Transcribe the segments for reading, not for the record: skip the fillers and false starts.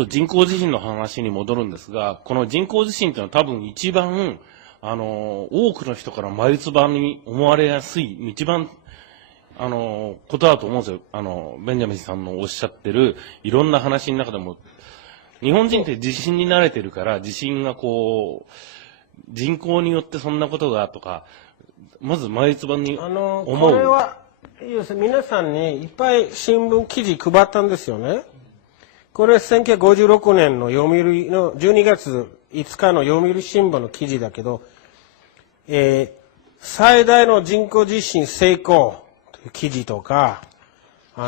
ょっと人工地震の話に戻るんですが、この人工地震っていうのは多分一番、多くの人から眉唾に思われやすい、一番、ことだと思うんですよ。ベンジャミンさんのおっしゃってる、いろんな話の中でも、日本人って地震に慣れてるから、地震がこう、人口によってそんなことがとか、まず眉唾に思う。これは、要するに皆さんにいっぱい新聞記事配ったんですよね。これ1956年の読売の12月5日の読売新聞の記事だけど、最大の人工地震成功という記事とか、い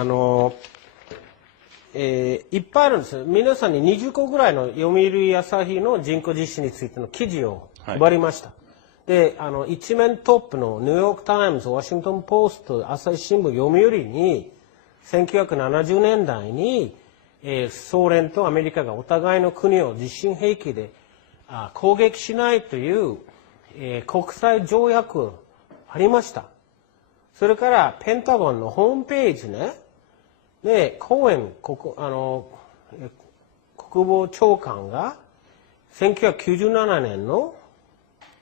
っぱいあるんですよ。皆さんに20個ぐらいの読売朝日の人工地震についての記事を配りました。で、一面トップのニューヨークタイムズ、ワシントンポスト、朝日新聞、読売に、1970年代に、ソ連とアメリカがお互いの国を地震兵器で攻撃しないという、国際条約ありました。それからペンタゴンのホームページね、で、コーエン国防長官が1997年の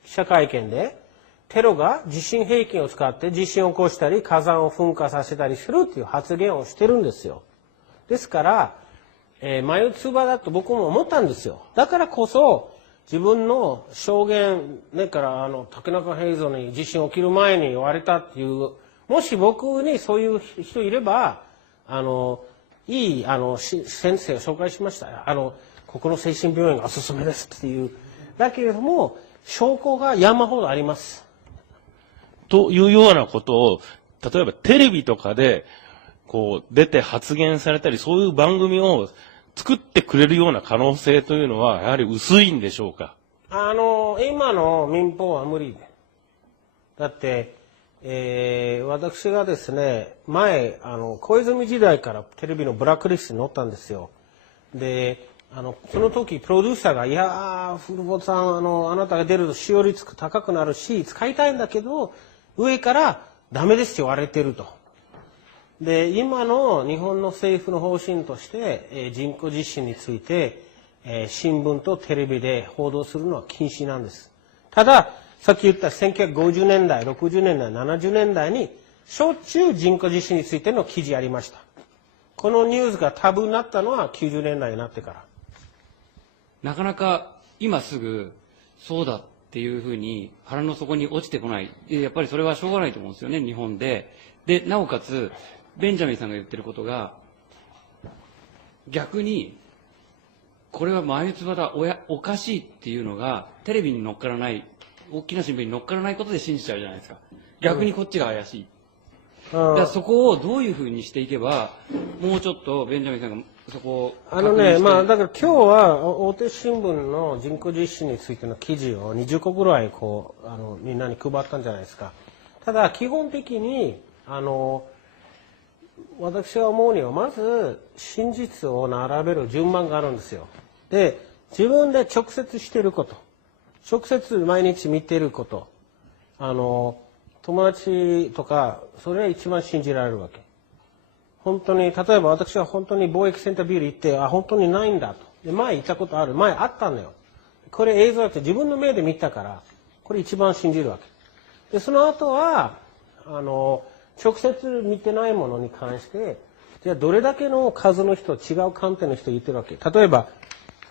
記者会見で、テロが地震兵器を使って地震を起こしたり火山を噴火させたりするという発言をしてるんですよ。ですから、眉唾だと僕も思ったんですよ。だからこそ自分の証言、から竹中平蔵に地震起きる前に言われたっていう、もし僕にそういう人いれば、いい先生を紹介しました。ここの精神病院がおすすめですっていう。だけれども、証拠が山ほどあります。というようなことを、例えばテレビとかで、こう、出て発言されたり、そういう番組を作ってくれるような可能性というのは、やはり薄いんでしょうか？今の民放は無理で。だって、私がですね、前、小泉時代からテレビのブラックリストに載ったんですよ。で、その時、プロデューサーが、いやー、古本さん、あなたが出ると使用率高くなるし、使いたいんだけど、上からダメですって言われてると。で、今の日本の政府の方針として、人工地震について、新聞とテレビで報道するのは禁止なんです。ただ、さっき言った1950年代、60年代、70年代に、しょっちゅう人工地震についての記事ありました。このニュースがタブーになったのは90年代になってから。なかなか今すぐそうだっていうふうに腹の底に落ちてこない。やっぱりそれはしょうがないと思うんですよね、日本で。で、なおかつ、ベンジャミンさんが言ってることが、逆に、これは眉唾だ、おかしいっていうのが、テレビに乗っからない、大きな新聞に乗っからないことで信じちゃうじゃないですか。逆にこっちが怪しい。だからそこをどういうふうにしていけば、もうちょっとベンジャミンさんがそこを確認して。だから今日は大手新聞の人工地震についての記事を20個ぐらいみんなに配ったんじゃないですか。ただ基本的に私が思うにはまず真実を並べる順番があるんですよ。で、自分で直接していること、直接毎日見ていること、友達とかそれが一番信じられるわけ。本当に、例えば私は本当に貿易センタービル行って、本当にないんだと。で、前行ったことある。前あったのよ。これ映像だって自分の目で見たから、これ一番信じるわけ。で、その後は、直接見てないものに関して、じゃあどれだけの数の人、違う観点の人言ってるわけ。例えば、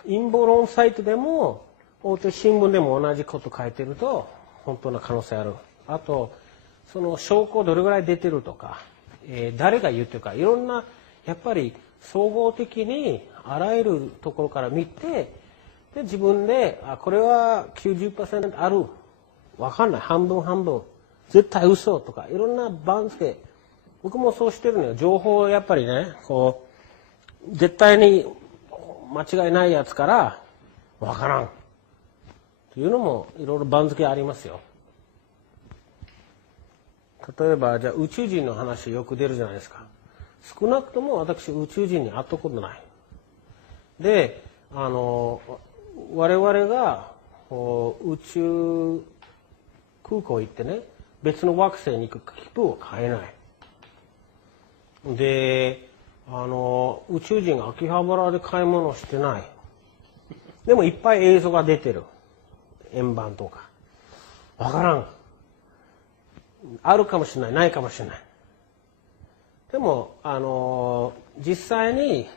陰謀論サイトでも、大手新聞でも同じこと書いてると、本当の可能性ある。あと、その証拠どれぐらい出てるとか、誰が言ってるか、いろんな、やっぱり総合的にあらゆるところから見て、で、自分で、これは 90% ある。わかんない。半分半分。絶対嘘とか、いろんな番付。僕もそうしてるのよ。情報をやっぱりね、絶対に間違いないやつから、わからん。というのも、いろいろ番付ありますよ。例えば、じゃあ宇宙人の話よく出るじゃないですか。少なくとも私宇宙人に会ったことない。で、我々が宇宙空港行ってね、別の惑星に行く切符を買えない。で、宇宙人が秋葉原で買い物してない。でもいっぱい映像が出てる。円盤とか。わからん。あるかもしれない、ないかもしれない。でも、実際に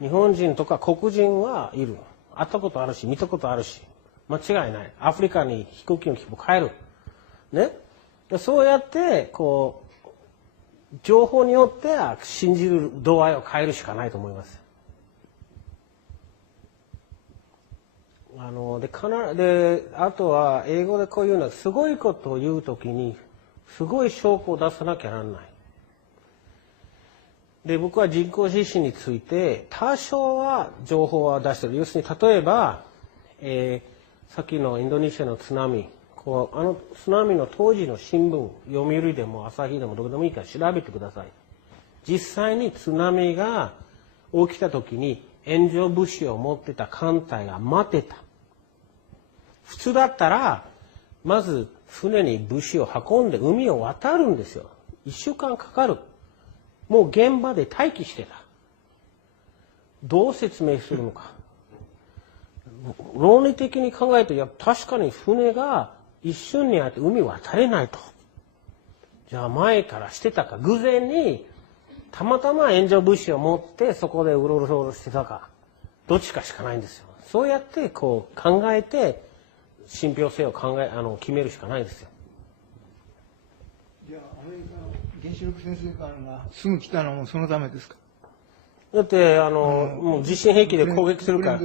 日本人とか黒人はいる。会ったことあるし、見たことあるし。間違いない。アフリカに飛行機の規模変える。ね。そうやって、情報によって信じる度合いを変えるしかないと思います。で、あとは英語でこういうのはすごいことを言うときにすごい証拠を出さなきゃならない。で、僕は人工地震について多少は情報は出してる。要するに例えば、さっきのインドネシアの津波、津波の当時の新聞、読売でも朝日でもどこでもいいから調べてください。実際に津波が起きた時に援助物資を持ってた艦隊が待ってた。普通だったら、まず船に物資を運んで海を渡るんですよ。1週間かかる。もう現場で待機してた。どう説明するのか。論理的に考えると、確かに船が一瞬にあって海渡れないと。じゃあ前からしてたか、偶然にたまたま援助物資を持ってそこでうろうろしてたか、どっちかしかないんですよ。そうやって考えて信憑性を決めるしかないですよ。じゃあアメリカの原子力潜水艦がすぐ来たのもそのためですか？だってもう地震兵器で攻撃するから。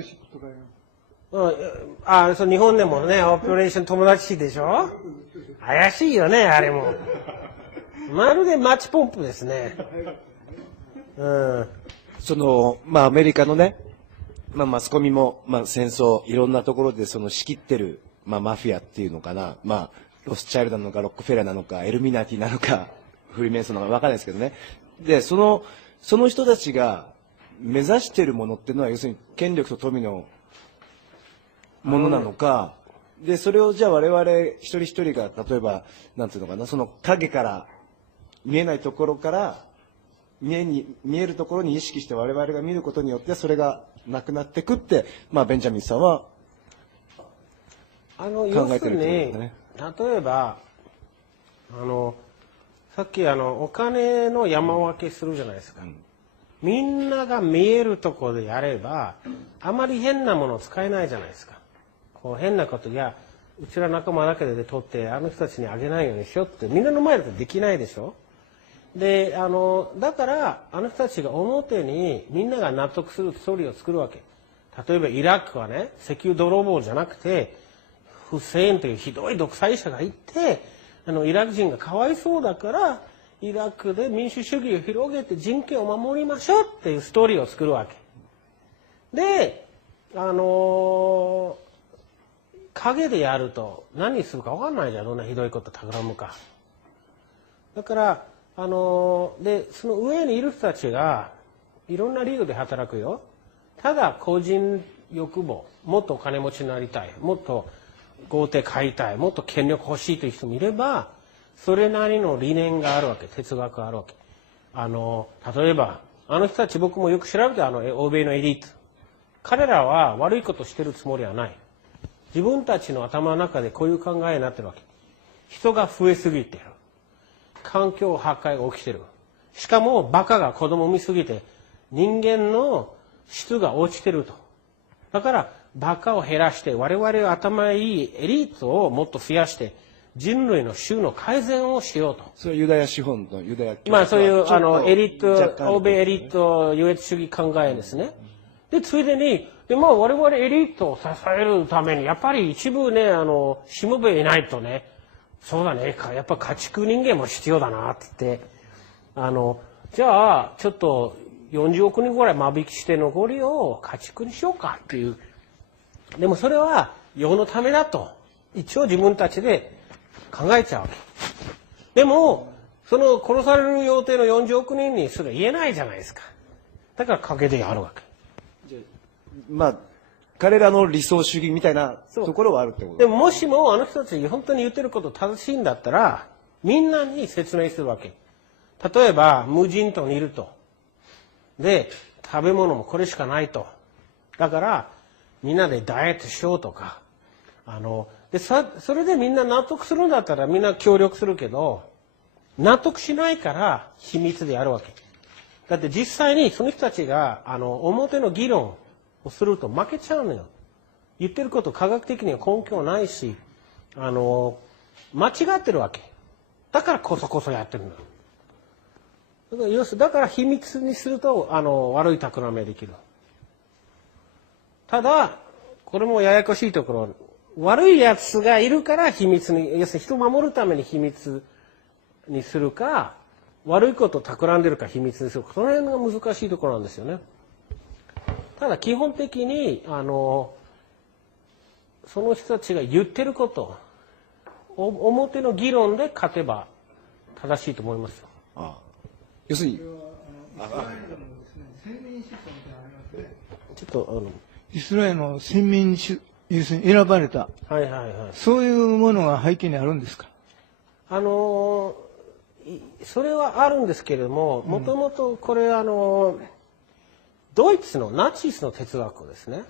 日本でもね、オペレーション友達でしょ？怪しいよね、あれも。まるでマッチポンプですね。アメリカのね、マスコミも、戦争、いろんなところで仕切ってる、マフィアっていうのかな、ロスチャイルドなのか、ロックフェラーなのか、エルミナティなのか、フリーメイソンなのか分かんないですけどね。で、その人たちが目指してるものっていうのは、要するに権力と富のものなのか、で、それをじゃあ我々一人一人が、例えば、なんていうのかな、その影から、見えないところから、見えるところに意識して我々が見ることによってそれがなくなっていくって、ベンジャミンさんは考えてるってことですね。例えば、さっきお金の山分けするじゃないですか。みんなが見えるところでやれば、あまり変なものを使えないじゃないですか。変なこと、うちら仲間だけで取って、あの人たちにあげないようにしようって、みんなの前だとできないでしょ。で、だから、あの人たちが表にみんなが納得するストーリーを作るわけ。例えばイラクはね、石油泥棒じゃなくて、フセインというひどい独裁者がいて、イラク人がかわいそうだから、イラクで民主主義を広げて人権を守りましょうっていうストーリーを作るわけ。で、影でやると何するか分かんないじゃん。どんなひどいこと企むか。だから、で、その上にいる人たちが、いろんな理由で働くよ。ただ、個人欲望、もっとお金持ちになりたい、もっと豪邸買いたい、もっと権力欲しいという人もいれば、それなりの理念があるわけ、哲学があるわけ。例えば、あの人たち僕もよく調べて、欧米のエリート。彼らは悪いことしてるつもりはない。自分たちの頭の中でこういう考えになってるわけ。人が増えすぎてる。環境破壊が起きてる。しかもバカが子供を産みすぎて人間の質が落ちてると。だからバカを減らして我々は頭いいエリートをもっと増やして人類の種の改善をしようと。それはユダヤ資本とユダヤそういうエリート、欧米エリート優越主義考えですね。で、ついでに、我々エリートを支えるために、やっぱり一部ね、しもべいないとね、そうだね、やっぱ家畜人間も必要だなって言って、じゃあ、ちょっと40億人ぐらい間引きして残りを家畜にしようかっていう。でもそれは世のためだと、一応自分たちで考えちゃうわけ。でも、その殺される予定の40億人にそれ言えないじゃないですか。だから陰でやるわけ。彼らの理想主義みたいなところはあるってことでももしもあの人たち本当に言ってること正しいんだったらみんなに説明するわけ。例えば無人島にいるとで、食べ物もこれしかないと。だから、みんなでダイエットしようとか、で、それでみんな納得するんだったらみんな協力するけど、納得しないから秘密でやるわけ。だって実際にその人たちが、表の議論をすると負けちゃうのよ。言ってること科学的には根拠ないし、間違ってるわけ。だからこそやってるの。だから秘密にすると、悪い企みができる。ただ、これもややこしいところ、悪い奴がいるから秘密に、要するに人を守るために秘密にするか、悪いことを企んでるか秘密にするか、その辺が難しいところなんですよね。ただ基本的に、その人たちが言ってること、表の議論で勝てば正しいと思いますよ。要するに、イスラエルでもですね、先民思想みたいなのありますね。ちょっと、イスラエルの先民要するに選ばれた、はいはいはい。そういうものが背景にあるんですか？それはあるんですけれども、もともとこれドイツのナチスの哲学ですね。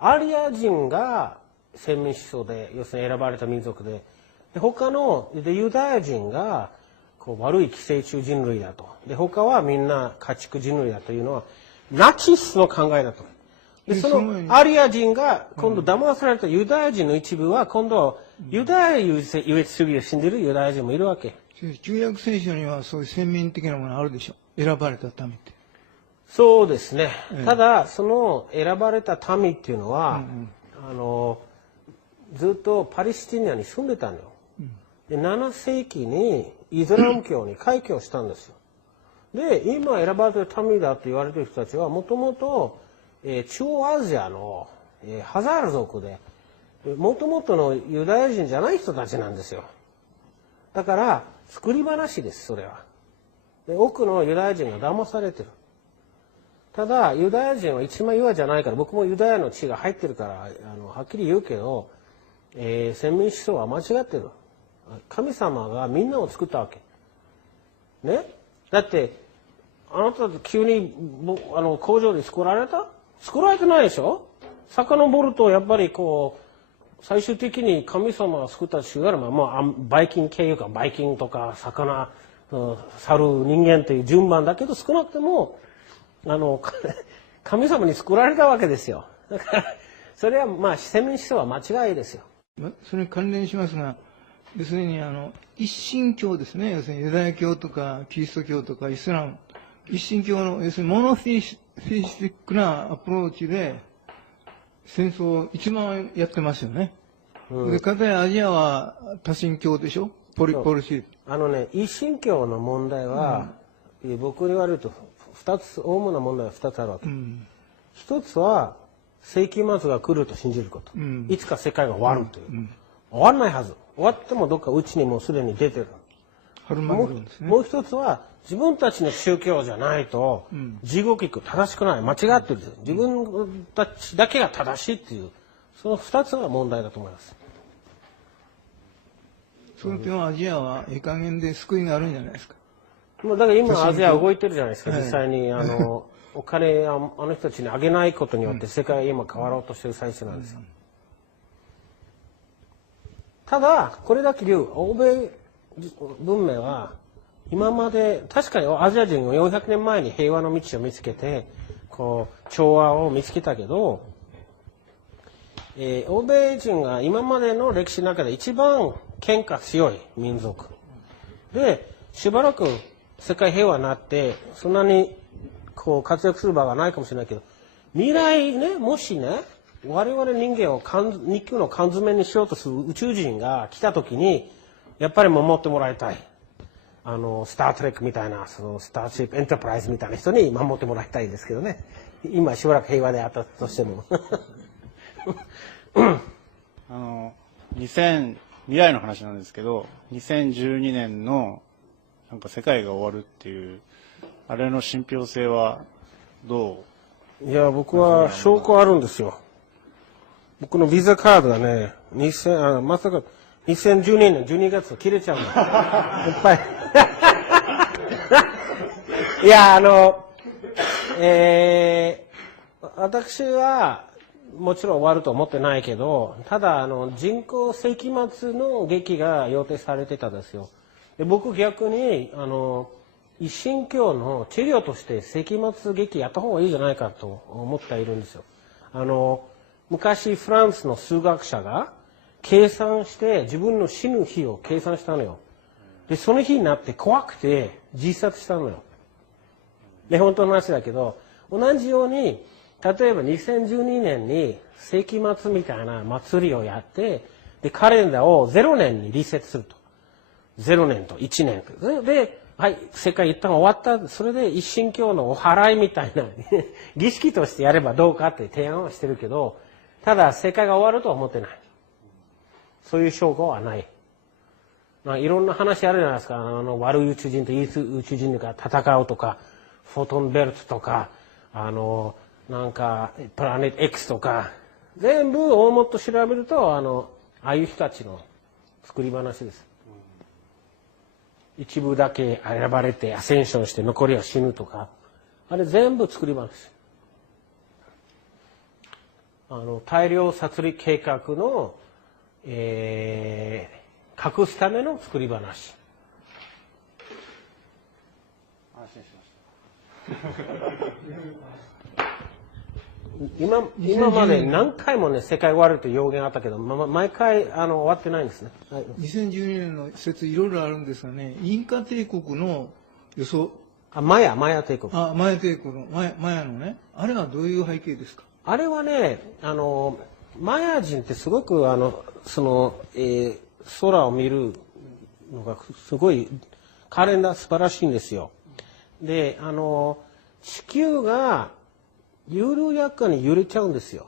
アリア人が先民思想で、要するに選ばれた民族で、他のユダヤ人が悪い寄生虫人類だと。で、他はみんな家畜人類だというのは、ナチスの考えだと。で、そのアリア人が今度騙されたユダヤ人の一部は、今度ユダヤ優越主義を信じるユダヤ人もいるわけ。旧約聖書にはそういう先民的なものあるでしょ。選ばれた民って。そうですね。ただ、その選ばれた民っていうのは、ずっとパレスチナに住んでたのよ。で、7世紀にイスラム教に開教したんですよ。で、今選ばれた民だと言われている人たちは、もともと、中央アジアの、ハザール族で、もともとのユダヤ人じゃない人たちなんですよ。だから、作り話です、それは。で、多くのユダヤ人が騙されてる。ただ、ユダヤ人は一枚岩じゃないから、僕もユダヤの血が入ってるから、はっきり言うけど、先民思想は間違ってる。神様がみんなを作ったわけ。ね？だって、あなた急に工場で作られてないでしょ？遡ると、やっぱり最終的に神様が作った種があるのは、バイキン経由か、バイキンとか、魚、猿、人間という順番だけど、少なくても、神様に作られたわけですよ。だから、それは先民思想は間違いですよ。それに関連しますが、要するに一神教ですね。要するにユダヤ教とかキリスト教とかイスラム。一神教の要するにモノフィシティックなアプローチで戦争を一番やってますよね。で、かたやアジアは多神教でしょ？ポリシー。一神教の問題は、僕に言われると主な問題は2つあるわけ。一つは、世紀末が来ると信じること。いつか世界が終わるという。終わらないはず。終わってもどっかうちにもうすでに出てる。もう一つは、自分たちの宗教じゃないと、地獄行く、正しくない、間違ってる。自分たちだけが正しいっていう、その2つが問題だと思います。その点はアジアはええ加減で救いがあるんじゃないですか。だから今アジア動いてるじゃないですか、実際に。お金、あの人たちにあげないことによって世界は今変わろうとしてる最中なんですよ。ただ、これだけ言う、欧米文明は、今まで、確かにアジア人は400年前に平和の道を見つけて、調和を見つけたけど、欧米人が今までの歴史の中で一番喧嘩強い民族。で、しばらく世界平和になって、そんなに活躍する場がないかもしれないけど、未来ね、もしね、我々人間を日給の缶詰にしようとする宇宙人が来た時に、やっぱり守ってもらいたい。スタートレックみたいな、スターシップエンタープライズみたいな人に守ってもらいたいですけどね。今しばらく平和であったとしても。未来の話なんですけど、2012年のなんか世界が終わるっていう、あれの信憑性はどう？いや、僕は証拠あるんですよ。僕のビザカードがね、まさか2012年12月切れちゃうんだ。いっぱい。いや、私はもちろん終わると思ってないけど、ただ人口世紀末の劇が予定されてたんですよ。で僕逆に一神教の治療として世紀末劇やった方がいいじゃないかと思っているんですよ。昔フランスの数学者が計算して自分の死ぬ日を計算したのよ。でその日になって怖くて自殺したのよ。で本当の話だけど、同じように例えば2012年に世紀末みたいな祭りをやって、でカレンダーを0年にリセットすると。0年と1年で、はい、世界一旦終わった。それで一神教のお祓いみたいな儀式としてやればどうかって提案はしてるけど、ただ世界が終わるとは思ってない。そういう証拠はない。いろんな話あるじゃないですか。悪い宇宙人といい宇宙人が戦うとか、フォトンベルトとか、なんかプラネット X とか、全部大元調べるとああいう人たちの作り話です。一部だけ選ばれてアセンションして残りは死ぬとか、あれ全部作り話。大量殺戮計画の、隠すための作り話。安心しました。今まで何回もね、世界終わるという予言あったけど、毎回終わってないんですね。はい、2012年の説いろいろあるんですがね、インカ帝国の予想。マヤ帝国。マヤ帝国の、マヤのね、あれはどういう背景ですか？あれはね、マヤ人ってすごく空を見るのがすごいカレンダー素晴らしいんですよ。で、地球が緩やかに揺れちゃうんですよ。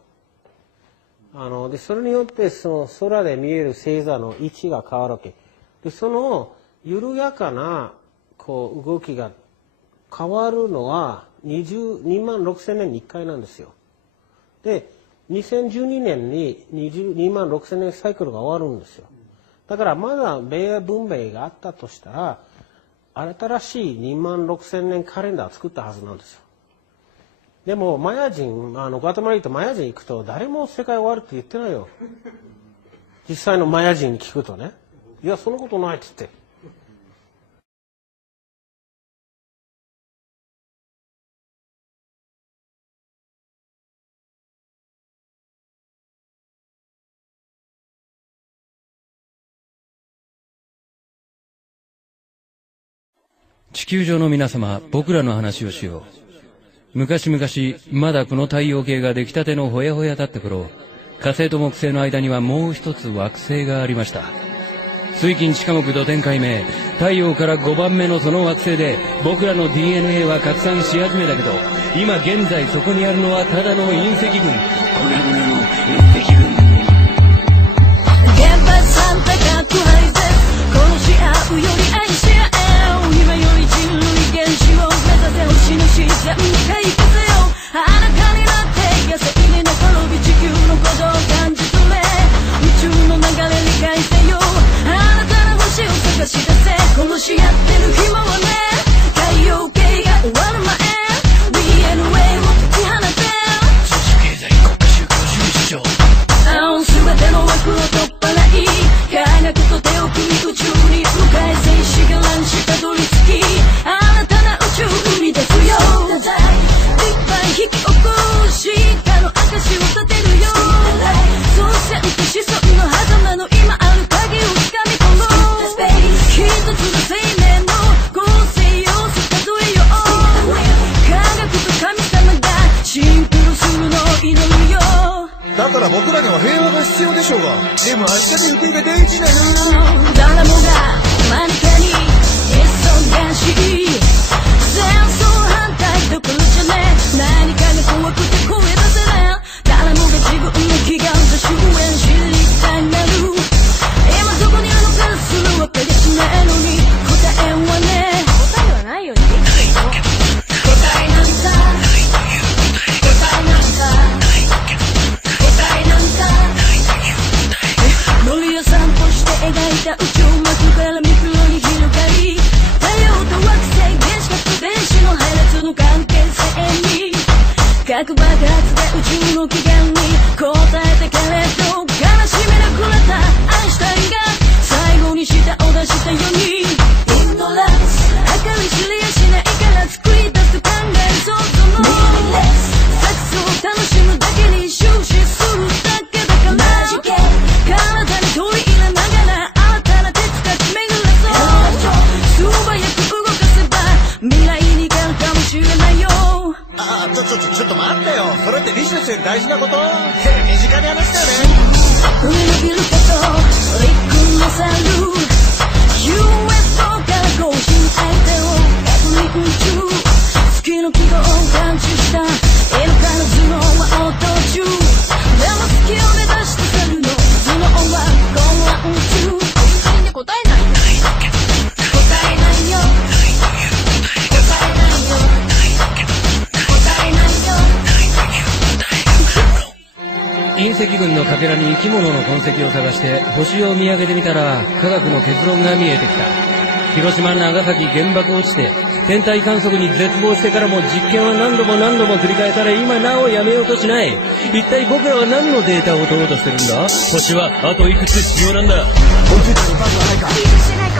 でそれによってその空で見える星座の位置が変わるわけで、その緩やかなこう動きが変わるのは2万6000年に1回なんですよ。で2012年に2万6000年サイクルが終わるんですよ。だからまだ米英文明があったとしたら、新しい2万6000年カレンダーを作ったはずなんですよ。でもマヤ人、グアテマラに行ってマヤ人行くと誰も世界終わるって言ってないよ。実際のマヤ人に聞くとね、いやそんなことないって言って。地球上の皆様、僕らの話をしよう。昔々、まだこの太陽系が出来たてのほやほやだった頃、火星と木星の間にはもう一つ惑星がありました。水金地下木土天海明、太陽から5番目のその惑星で、僕らの DNA は拡散し始めたけど、今現在そこにあるのはただの隕石群。粉々の隕石群。原発反対核廃絶、殺し合うより愛し合え、今より人類原子を目指せ、星の自然回復せよ。あなたになって野生に残る地球の鼓動を感じ取れ、宇宙の流れ理解せよ。あなたの星を探し出せ、殺し合ってる暇はね、太陽系が終わる前 DNA を解き放て、組織経済国家宗教主義主張、全ての枠を取っ払い、科学と手を組み宇宙に向かい、静止が乱したどり着き、新たな宇宙生み出すよ。いっぱい引き起こし、他の証を立てるよ。祖先と子孫の狭間の今ある鍵をつかみ取ろう。一つの生命の構成要素たどれよ。科学と神様がシンクロするのを祈るよ。だから僕らには平和が必要でしょうが、でも明日の行方が大事なの。誰もが何かに忙しい、戦争反対どころじゃねえ、何かが怖くて声出せない、誰もが自分の気が終焉知りたいなる、今どこにいるのかするわけがしないのに、答えはね、答えはないようにできてるの。答えなんかないという答えなんか答えなんかノリを散歩して描いた宇宙幕からミクロに広がり、太陽と惑星原子核電子の配列の関係性にかけらに生き物の痕跡を探して星を見上げてみたら科学の結論が見えてきた。広島、長崎原爆落ちて天体観測に絶望してからも実験は何度も何度も繰り返され、今なおやめようとしない。一体僕らは何のデータを取ろうとしてるんだ。星はあといくつ必要なんだ。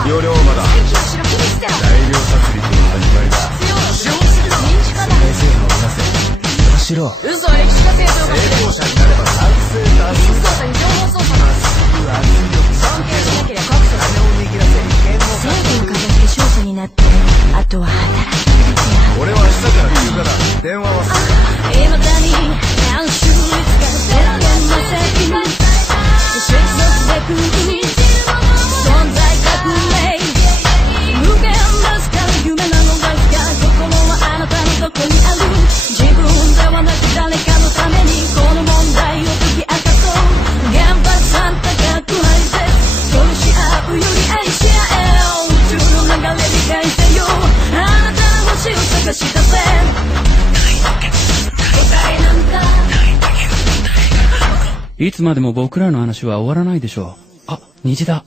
容量オーバーだ。大量殺戮の始まりだ。強すぎだ。衛星波を出せ。今しろ。嘘は歴史が正当化する。成功者になれば賛成多数操作に情報操作の尊敬しなければ格差金を握らせ制度をかざして勝者になってあとは働くだけ。俺は明日から休暇だ。電話はする。未だに何種類使ってられません。失速で来る存在革命無限ですから夢なのですが、心はあなたのどこにある。自分ではなく誰かのためにこの問題を解き明かそう。原発さん高くないです。殺し合うより愛し合え。宇宙の流れ理解せよ。あなたの星を探し出せ。答えなんかいつまでも僕らの話は終わらないでしょう。あ、虹だ。